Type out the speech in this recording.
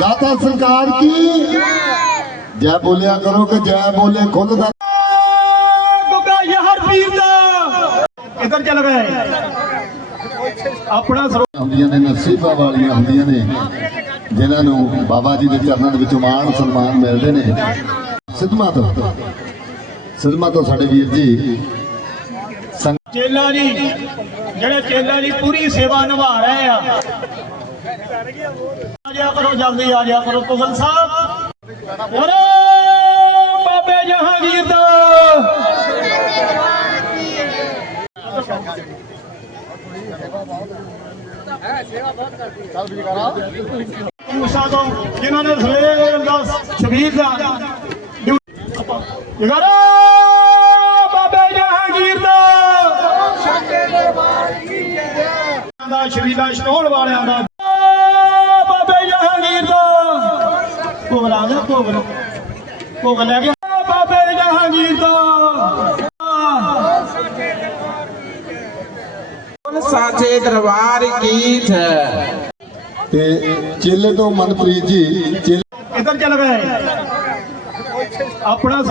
ਦਾਤਾ ਸਰਕਾਰ ਕੀ? ਜੈ ਬੋਲਿਆ ਕਰੋ ਕਿ ਜੈ ਬੋਲੇ ਖੁਦ ਦਾ। ਗੁੱਗਾ ਯਾਰ ਪੀਰ ਦਾ ਕਿੱਧਰ ਚੱਲ ਗਏ? ਆਪਣਾ ਹੁੰਦੀਆਂ ਨੇ ਨਸੀਬਾਂ ਵਾਲੀਆਂ ਹੁੰਦੀਆਂ ਨੇ ਜਿਨ੍ਹਾਂ ਨੂੰ ਬਾਬਾ ਜੀ ਦੇ ਚਰਨਾਂ ਦੇ ਵਿੱਚੋਂ ਮਾਣ ਸਨਮਾਨ ਮਿਲਦੇ ਨੇ। ਸਿੱਧਮਾ ਤੋਂ ਸਿੱਧਮਾ ਤੋਂ ਸਾਡੇ ਵੀਰ ਜੀ। ਚੇਲਾ ਜੀ ਜਿਹੜੇ ਚੇਲਾ ਜੀ ਪੂਰੀ ਸੇਵਾ ਨਿਭਾ ਰਹੇ ਆ। ਆ ਜਾ ਕਰੋ, ਜਲਦੀ ਆ ਜਾ ਕਰੋ ਤੁਗਲ ਸਾਹਿਬ। ਓਰੇ ਬਾਬੇ ਜਹਾਂਗੀਰ ਦਾ। ਮੂਸਾ ਤੋਂ ਜਿਨ੍ਹਾਂ ਨੇ ਸਵੇਰੇ ਦਾ ਸ਼ਬੀਰ ਦਾ। ਜਗਰਾ, ਬਾਬੇ ਜਹਾਂਗੀਰ ਦਾ। ਦਾ ਸ਼ਬੀਲਾ ਸਟੋਲ ਵਾਲਿਆਂ ਦਾ। ਭੋਗ ਲਾ ਗਿਆ ਭੋਗ ਭੋਗ ਲੈ ਗਿਆ ਬਾਬੇ ਜਹਾਂਗੀਰ ਦਾ ਸਾਚੇ ਦਰਬਾਰ ਕੀ ਹੈ? ਤੇ ਚੇਲੇ ਤੋਂ ਮਨਪ੍ਰੀਤ ਜੀ ਚੇਲੇ ਕਿੱਧਰ ਚੱਲ ਗਏ? ਆਪਣਾ